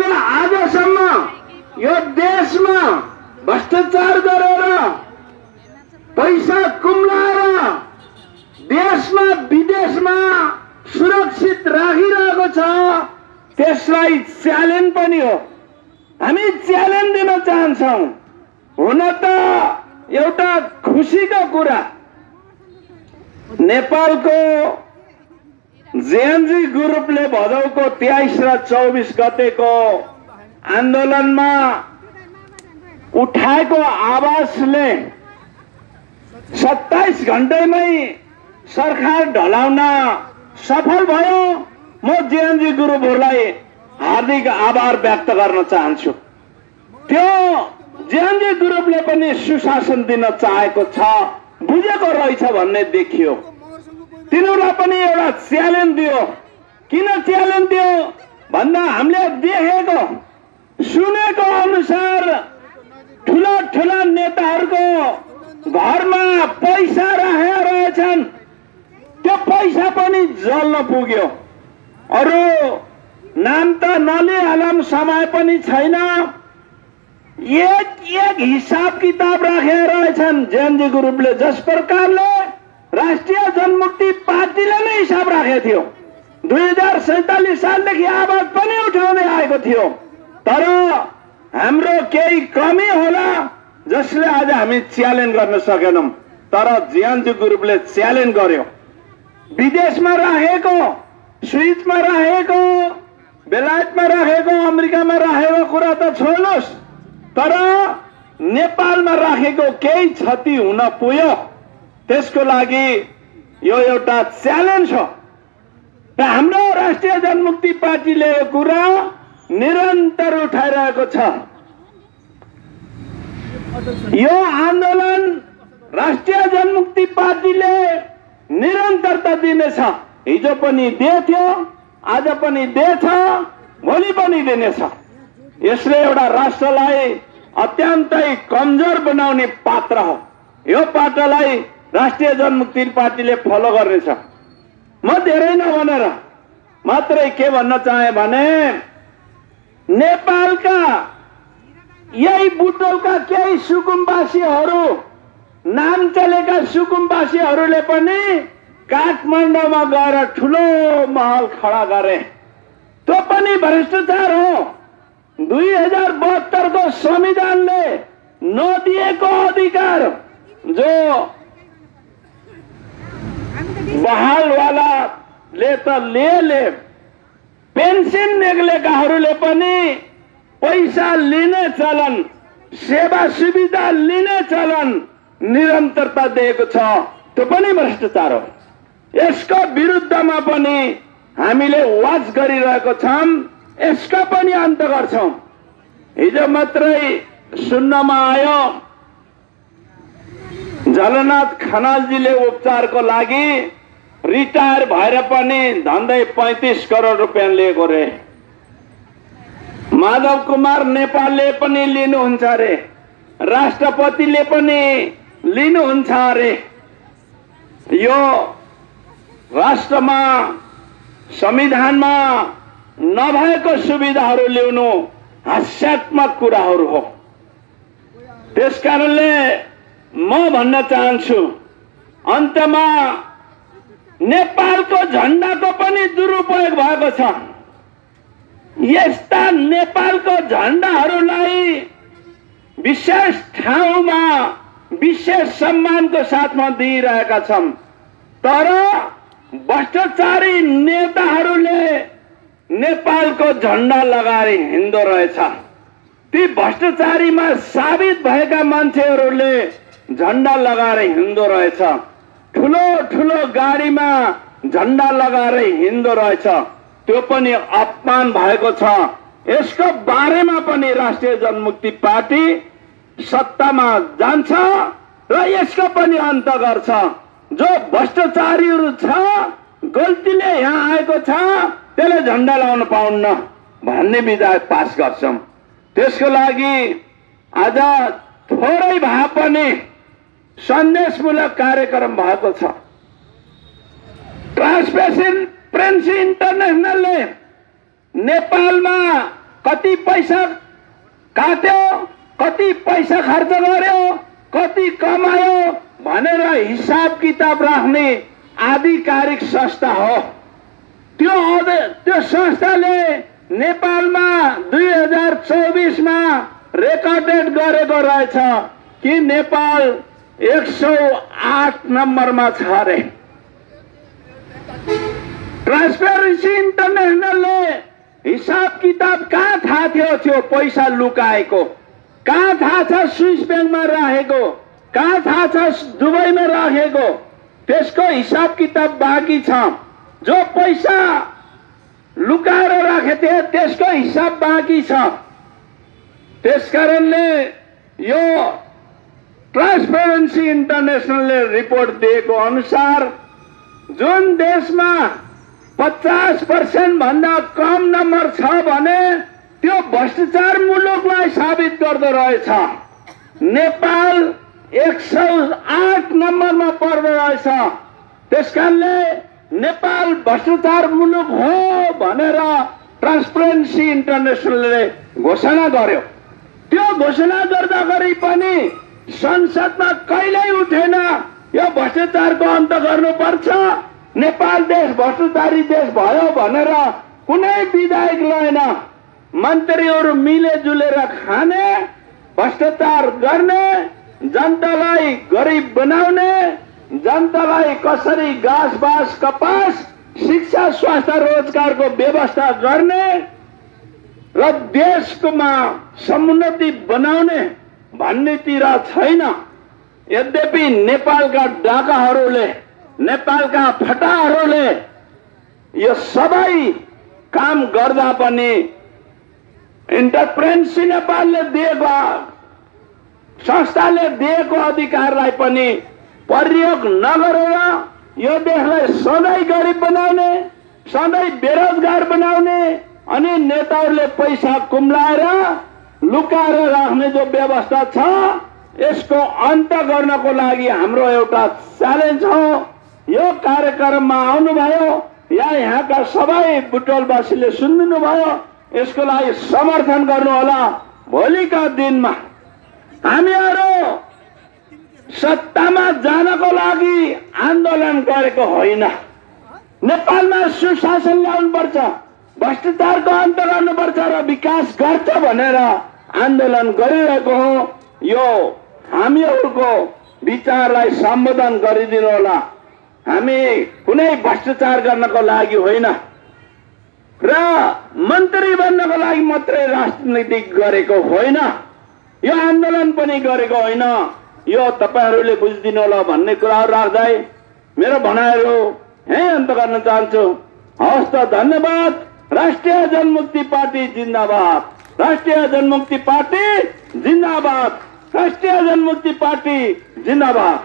आजसम्म यो देशमा भ्रष्टाचार गरेर पैसा कुम्लाएर देशमा विदेशमा सुरक्षित राखिरहेको छ, त्यसलाई च्यालेन्ज पनि हो। हामी च्यालेन्ज दिन चाहन्छौं। हुन त एउटा खुसीको कुरा, नेपालको जेएनजी ग्रुपले भदौको 23 र 24 गतेको आन्दोलनमा उठाएको आवाजले 27 घण्टैमै सरकार ढलाउन सफल भयो। म जेएनजी ग्रुपहरूलाई हार्दिक आभार व्यक्त गर्न चाहन्छु। त्यो जेएनजी ग्रुपले पनि सुशासन दिन चाहेको छ, बुझेको रहेछ भन्ने देखियो। तिनीहरूलाई पनि एउटा च्यालेन्ज दियो। किन च्यालेन्ज दियो भन्दा हामीले देखेको सुनेको अनुसार ठुला ठुला नेताहरूको घरमा पैसा राखेका रहेछन्, त्यो पैसा पनि जल्न पुग्यो। अरू नाम त नलिहालौं, समय पनि छैन। एक हिसाब किताब राखेर रहेछन् जेएनजी ग्रुपले, जस प्रकारले राष्ट्रिय जनमुक्ति पार्टीले नै हिसाब राखेको थियो। 2047 सालदेखि आवाज पनि उठाउँदै आएको थियो। तर हाम्रो केही कमी होला जसले आज हामी च्यालेन्ज गर्न सकेनौं। तर जेएनजी ग्रुपले च्यालेन्ज गर्यो। विदेशमा राखेको, स्विसमा राखेको, बेलायतमा राखेको, अमेरिकामा राखेको कुरा त छोड्नुस्, तर नेपालमा राखेको केही क्षति हुन पुग्यो। त्यसको लागि यो एउटा च्यालेन्ज हो। र हाम्रो राष्ट्रिय जनमुक्ति पार्टीले यो कुरा निरन्तर उठाइरहेको छ। यो आन्दोलन राष्ट्रिय जनमुक्ति पार्टीले निरन्तरता दिनेछ। हिजो पनि दिएको, आज पनि दिएछ, भोलि पनि दिनेछ। यसले एउटा राष्ट्रलाई अत्यन्तै कमजोर बनाउने पात्र हो। यो पात्रलाई राष्ट्रिय जनमुक्ति पार्टीले फलो गर्नेछ। म धेरै नभनेर मात्रै के भन्न चाहे भने नेपालका यही बुटोलका केही सुकुम्बासीहरू, नाम चलेका सुकुम्बासीहरूले पनि काठमाडौँमा गएर ठुलो महल खडा गरे। त्यो पनि भ्रष्टाचार हो। 2072 को संविधानले नदिएको अधिकार जो बहालवालाले त ले पेन्सन नेग्लेकाहरूले पनि पैसा लिने चलन, सेवा सुविधा लिने चलन निरन्तरता दिएको छ। त्यो पनि भ्रष्टाचार हो। यसको विरुद्धमा पनि हामीले वाच गरिरहेको छौं। यसका पनि अन्त गर्छौं। हिजो मात्रै सुन्नमा आयो झलनाथ खनालजीले उपचारको लागि रिटायर भएर पनि धन्दै 35 करोड रुपैयाँ लिएको रे। माधव कुमार नेपालले पनि लिनुहुन्छ रे, राष्ट्रपतिले पनि लिनुहुन्छ रे। यो राष्ट्रमा संविधानमा नभएको सुविधाहरू ल्याउनु हास्यात्मक कुराहरू हो। त्यसकारणले म भन्न चाहन्छु, अन्तमा नेपालको झण्डाको पनि दुरुपयोग भएको छ। यस्ता नेपालको झण्डाहरूलाई विशेष ठाउँमा विशेष सम्मानको साथमा दिइरहेका छौं। तर भ्रष्टाचारी नेताहरूले नेपालको झण्डा लगाएर हिँड्दो रहेछ। ती भ्रष्टाचारीमा साबित भएका मान्छेहरूले झण्डा लगाएर हिँड्दो रहेछ। ठुलो ठुलो गाडीमा झण्डा लगाएर हिँड्दो रहेछ। त्यो पनि अपमान भएको छ। यसको बारेमा पनि राष्ट्रिय जनमुक्ति पार्टी सत्तामा जान्छ र यसको पनि अन्त गर्छ। जो भ्रष्टाचारीहरू छ, गल्तीले यहाँ आएको छ, त्यसले झण्डा लाउन पाउन्न भन्ने विधेयक पास गर्छौं। त्यसको लागि आज थोरै भए पनि सन्देशमूलक कार्यक्रम भएको छ। ट्रान्सपेरेन्सी इन्टरनेशनलले नेपालमा कति पैसा काट्यो, कति पैसा खर्च गर्यो, कति कमायो भनेर हिसाब किताब राख्ने आधिकारिक संस्था हो। त्यो संस्थाले नेपालमा 2024 मा रेकर्डेड गरेको रहेछ कि नेपाल 108 नम्बरमा छ अरे। ट्रान्सपेरेन्सी इन्टरनेसनलले हिसाब किताब कहाँ थाहा थियो पैसा लुकाएको, कहाँ थाहा छ स्विस ब्याङ्कमा राखेको, कहाँ थाहा छ दुबईमा राखेको, त्यसको हिसाब किताब बाँकी छ। जो पैसा लुकाएर राखेको थियो त्यसको हिसाब बाँकी छ। त्यसकारणले यो ट्रान्सपेरेन्सी इन्टरनेसनलले रिपोर्ट दिएको अनुसार जुन देशमा 50% भन्दा कम नम्बर छ भने त्यो भ्रष्टाचार मुलुकलाई साबित गर्दो रहेछ। नेपाल 108 नम्बरमा पर्दो रहेछ। त्यसकारणले नेपाल भ्रष्टाचार मुलुक हो भनेर ट्रान्सपेरेन्सी इन्टरनेसनलले घोषणा गर्यो। त्यो घोषणा गर्दाखेरि पनि संसदमा कहिल्यै उठेन यो भ्रष्टाचारको अन्त गर्नुपर्छ, नेपाल देश भ्रष्टाचारी देश भयो भनेर कुनै विधायक लैन। मन्त्रीहरू मिलेजुलेर खाने, भ्रष्टाचार गर्ने, जनतालाई गरिब बनाउने, जनतालाई कसरी घाँस बाँस कपास शिक्षा स्वास्थ्य रोजगारको व्यवस्था गर्ने र देशकोमा समुन्नति बनाउने भन्नेतिर छैन। यद्यपि नेपालका डाकाहरूले, नेपालका फटाहरूले यो सबै काम गर्दा पनि इन्टरप्रेन्सी नेपालले दिएको संस्थाले दिएको अधिकारलाई पनि प्रयोग नगरेर यो देशलाई सधैँ गरिब बनाउने, सधैँ बेरोजगार बनाउने अनि नेताहरूले पैसा कुम्लाएर लुकाएर राख्ने जो व्यवस्था छ यसको अन्त गर्नको लागि हाम्रो एउटा च्यालेन्ज हो। यो कार्यक्रममा आउनुभयो या यहाँका सबै बुटवलवासीले सुन्नु भयो, यसको लागि समर्थन गर्नुहोला। भोलिका दिनमा हामीहरू सत्तामा जानको लागि आन्दोलन गरेको होइन। नेपालमा सुशासन ल्याउनुपर्छ, भ्रष्टाचारको अन्त गर्नुपर्छ र विकास गर्छ भनेर आन्दोलन गरिरहेको हो। यो हामीहरूको विचारलाई सम्बोधन गरिदिनु होला। हामी कुनै भ्रष्टाचार गर्नको लागि होइन र मन्त्री बन्नको लागि मात्रै राजनीति गरेको होइन, यो आन्दोलन पनि गरेको होइन। यो तपाईहरूले बुझिदिनु होला भन्ने कुराहरू राख्दै मेरो भनाइहरू यही अन्त गर्न चाहन्छु। हवस् त, धन्यवाद। राष्ट्रिय जनमुक्ति पार्टी जिन्दाबाद, राष्ट्रिय जनमुक्ति पार्टी जिन्दाबाद, राष्ट्रिय जनमुक्ति पार्टी जिन्दाबाद।